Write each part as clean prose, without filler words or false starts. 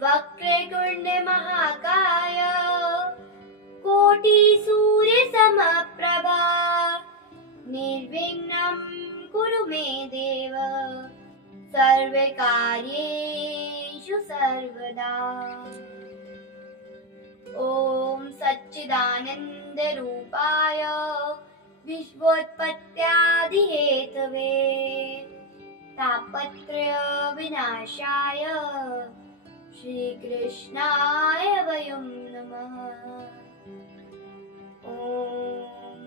वक्रतुण्ड महाकाय कोटि सूर्य समप्रभा निर्विघ्नं कुरु मे देव सर्वकार्येषु सर्वदा। ओम सच्चिदानंद रूपाय विश्वोत्पत्त्यादिहेतवे तापत्रय विनाशाय श्रीकृष्णाय वयं नमः। ओम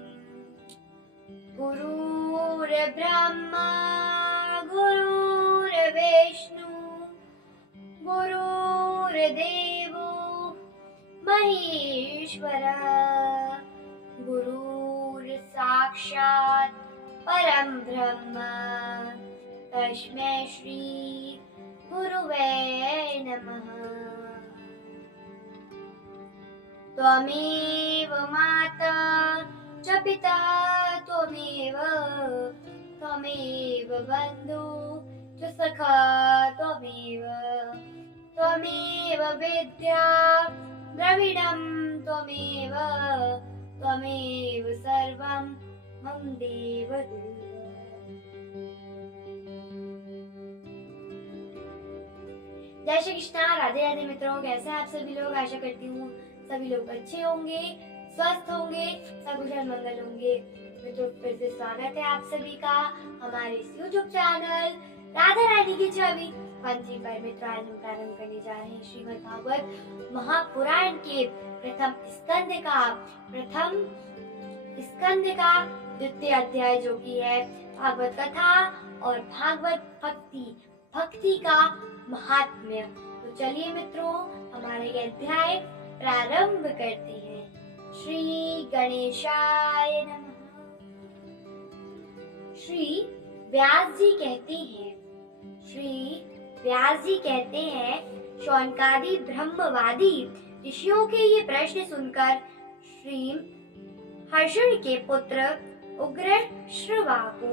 गुरुर्ब्रह्मा गुरुर्विष्णु गुरुर्देवो महेश्वरः गुरुर्साक्षात् परं ब्रह्म तस्मै श्री गुरुवे नमः। त्वमेव माता च पिता त्वमेव त्वमेव बन्धु च सखा त्वमेव त्वमेव विद्या द्रविणं त्वमेव त्वमेव सर्वं मम देव देव। जय श्री कृष्णा। राधे राधे मित्रों, कैसे हैं आप सभी लोग। आशा करती हूँ सभी लोग अच्छे होंगे, स्वस्थ होंगे, सकुशल मंगल होंगे। मित्रों, फिर से स्वागत है आप सभी का हमारे इस YouTube चैनल राधा रानी की छवि पंथी पर। मित्रों, आज हम प्रारंभ करने जा रहे हैं श्रीमद् भागवत महापुराण के प्रथम स्कंद का द्वितीय अध्याय, जो कि है भागवत कथा और भागवत भक्ति का महात्म्य। तो चलिए मित्रों, हमारा ये अध्याय प्रारंभ करते हैं। श्री गणेशाय नमः। श्री व्यास जी कहते हैं शौनकादि ब्रह्मवादी ऋषियों के ये प्रश्न सुनकर श्री हर्षण के पुत्र उग्रश्रवा को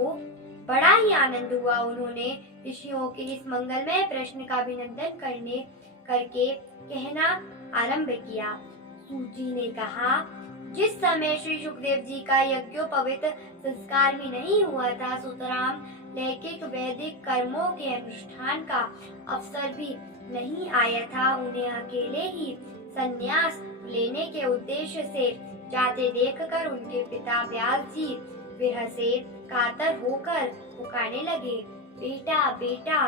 बड़ा ही आनंद हुआ। उन्होंने ऋषियों के इस मंगलमय प्रश्न का अभिनंदन करके कहना आरंभ किया। सूची ने कहा, जिस समय श्री सुखदेव जी का यज्ञोपवीत संस्कार भी नहीं हुआ था, सुतराम लौकिक वैदिक कर्मों के अनुष्ठान का अवसर भी नहीं आया था। उन्हें अकेले ही संन्यास लेने के उद्देश्य से जाते देखकर उनके पिता व्यास जी विरह से कातर होकर पुकारने लगे, बेटा बेटा।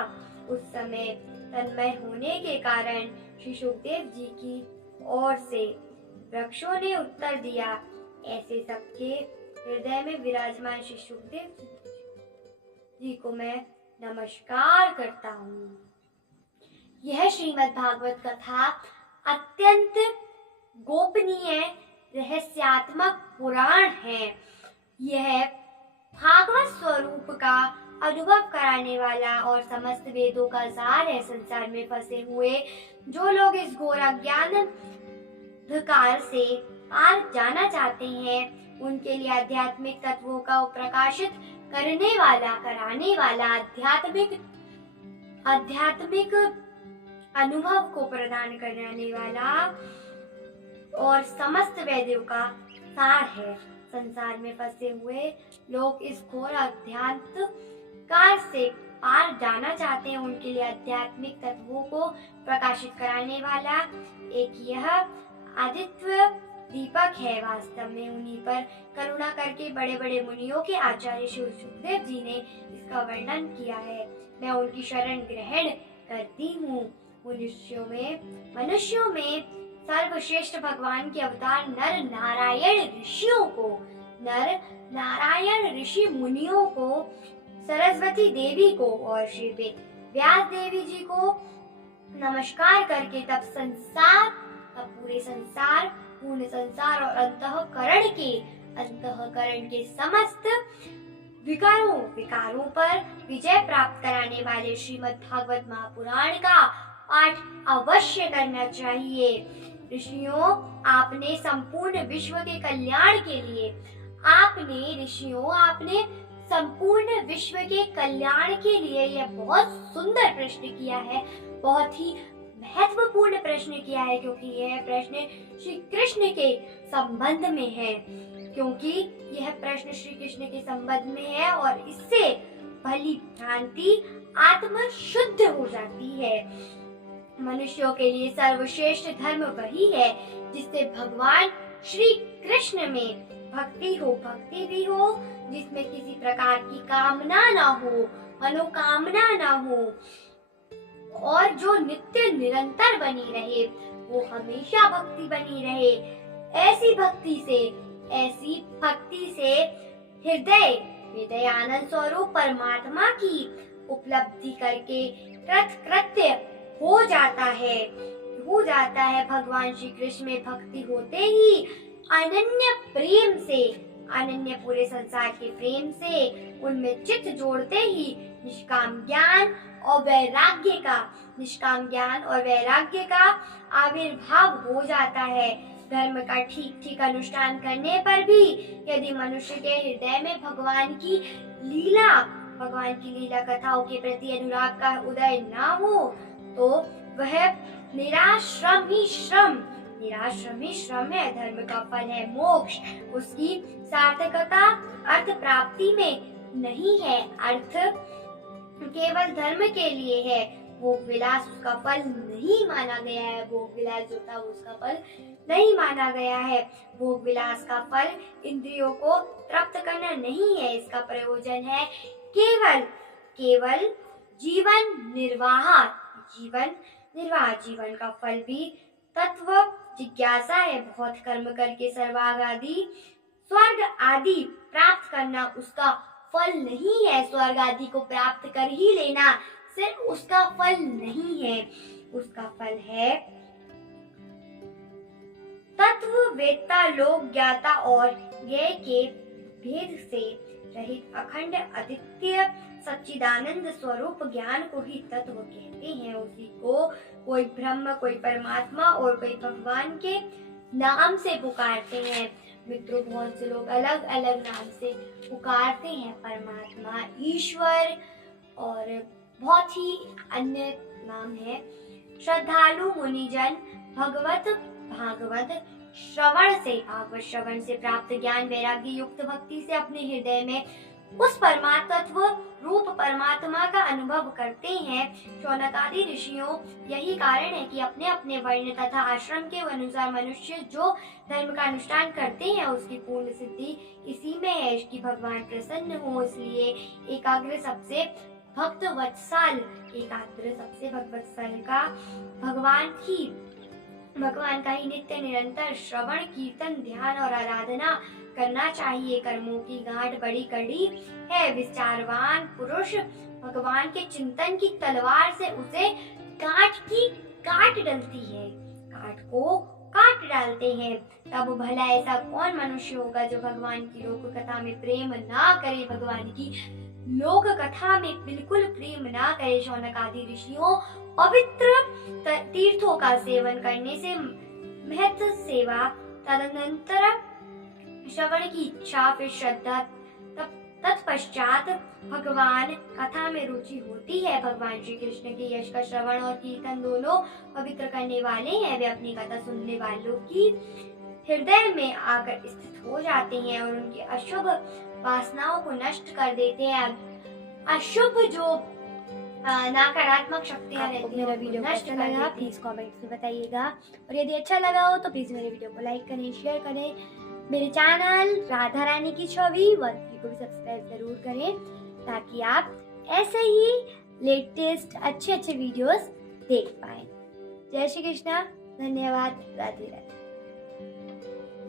उस समय तन्मय होने के कारण श्री सुखदेव जी की ओर से वृक्षों ने उत्तर दिया, ऐसे सबके हृदय में विराजमान श्री सुखदेव जी को मैं नमस्कार करता हूँ। यह श्रीमद् भागवत कथा अत्यंत गोपनीय रहस्यात्मक पुराण है। यह भागवत स्वरूप का अनुभव कराने वाला और समस्त वेदों का सार है। संसार में फंसे हुए जो लोग इस घोर अज्ञान अंधकार से पार जाना चाहते हैं, उनके लिए आध्यात्मिक तत्वों का प्रकाशित कराने वाला आध्यात्मिक अनुभव को प्रदान करने वाला और समस्त वेदों का सार है। संसार में फंसे हुए लोग इस घोर अज्ञानकार से पार जाना चाहते हैं, उनके लिए आध्यात्मिक तत्वों को प्रकाशित कराने वाला एक यह आदित्य दीपक है। वास्तव में उन्हीं पर करुणा करके बड़े बड़े मुनियों के आचार्य श्री सुखदेव जी ने इसका वर्णन किया है। मैं उनकी शरण ग्रहण करती हूँ। मनुष्यों में सर्वश्रेष्ठ भगवान के अवतार नर नारायण ऋषि मुनियों को, सरस्वती देवी को और श्री व्यास देवी जी को नमस्कार करके तब पूर्ण संसार और अंतःकरण के समस्त विकारों पर विजय प्राप्त कराने वाले श्रीमद् भागवत महापुराण का पाठ अवश्य करना चाहिए। ऋषियों, आपने संपूर्ण विश्व के कल्याण के लिए संपूर्ण विश्व के कल्याण के लिए यह बहुत सुंदर प्रश्न किया है। बहुत ही महत्वपूर्ण प्रश्न किया है, क्योंकि यह प्रश्न श्री कृष्ण के संबंध में है, क्योंकि यह प्रश्न श्री कृष्ण के संबंध में है और इससे भली भ्रांति आत्म शुद्ध हो जाती है। मनुष्यों के लिए सर्वश्रेष्ठ धर्म वही है जिससे भगवान श्री कृष्ण में भक्ति भी हो, जिसमें किसी प्रकार की कामना ना हो, मनोकामना ना हो, और जो नित्य निरंतर बनी रहे, वो हमेशा भक्ति बनी रहे। ऐसी भक्ति से हृदय आनंद स्वरूप परमात्मा की उपलब्धि करके कृतकृत्य हो जाता है। भगवान श्री कृष्ण में भक्ति होते ही अनन्य पूरे संसार के प्रेम से उनमें चित्त जोड़ते ही निष्काम ज्ञान और वैराग्य का आविर्भाव हो जाता है। धर्म का ठीक अनुष्ठान करने पर भी यदि मनुष्य के हृदय में भगवान की लीला कथाओं के प्रति अनुराग का उदय ना हो, तो वह निराश्रम ही श्रम है। धर्म का फल है मोक्ष, उसकी सार्थकता अर्थ प्राप्ति में नहीं है। अर्थ केवल धर्म के लिए है, भोग विलास उसका फल नहीं माना गया है। भोग विलास जो था उसका फल नहीं माना गया है। भोग विलास का फल इंद्रियों को तृप्त करना नहीं है, इसका प्रयोजन है केवल जीवन निर्वाह। जीवन का फल भी तत्व जिज्ञासा है। बहुत कर्म करके स्वर्ग आदि प्राप्त करना उसका फल नहीं है। स्वर्ग आदि को प्राप्त कर ही लेना सिर्फ उसका फल नहीं है, उसका फल है तत्व वेत्ता, लोक ज्ञाता और ज्ञेय के भेद से रहित अखंड अद्वितीय सच्चिदानंद स्वरूप ज्ञान को ही तत्व कहते हैं। उसी को कोई ब्रह्म, कोई परमात्मा और कोई भगवान के नाम से पुकारते हैं। मित्रों, बहुत से लोग अलग अलग नाम से पुकारते हैं, परमात्मा, ईश्वर और बहुत ही अन्य नाम है। श्रद्धालु मुनिजन भागवत श्रवण से प्राप्त ज्ञान वैराग्य युक्त भक्ति से अपने हृदय में उस परमात्म रूप परमात्मा का अनुभव करते हैं। शौनक आदि ऋषियों यही कारण है कि अपने अपने वर्ण तथा आश्रम के अनुसार मनुष्य जो धर्म का अनुष्ठान करते हैं उसकी पूर्ण सिद्धि इसी में है कि भगवान प्रसन्न हो। इसलिए एकाग्र सबसे भक्तवत्सल का भगवान का ही नित्य निरंतर श्रवण, कीर्तन, ध्यान और आराधना करना चाहिए। कर्मों की गांठ बड़ी कड़ी है। विचारवान पुरुष भगवान के चिंतन की तलवार से उसे काट डालते हैं। तब भला ऐसा कौन मनुष्य होगा जो भगवान की लोक कथा में प्रेम ना करे, भगवान की लोक कथा में बिल्कुल प्रेम ना करे। शौनक आदि ऋषियों पवित्र तीर्थों का सेवन करने से महत सेवा, तदनंतर श्रवण की इच्छा, फिर श्रद्धा, तत्पश्चात भगवान कथा में रुचि होती है। भगवान श्री कृष्ण के यश का श्रवण और कीर्तन दोनों पवित्र करने वाले हैं। वे अपनी कथा सुनने वालों की हृदय में आकर स्थित हो जाते हैं और उनकी अशुभ वासनाओं को नष्ट कर देते हैं। अशुभ जो नकारात्मक शक्तियां रहती हैं, मेरा वीडियो नष्ट कर लगा, प्लीज कमेंट्स में बताइएगा। और यदि अच्छा लगा हो तो प्लीज मेरे वीडियो को लाइक करें, शेयर करें। मेरे चैनल राधा रानी की छवि 13 को भी सब्सक्राइब जरूर करें ताकि आप ऐसे ही लेटेस्ट अच्छे वीडियोस देख पाएं। जय श्री कृष्णा, धन्यवाद, राधे राधे।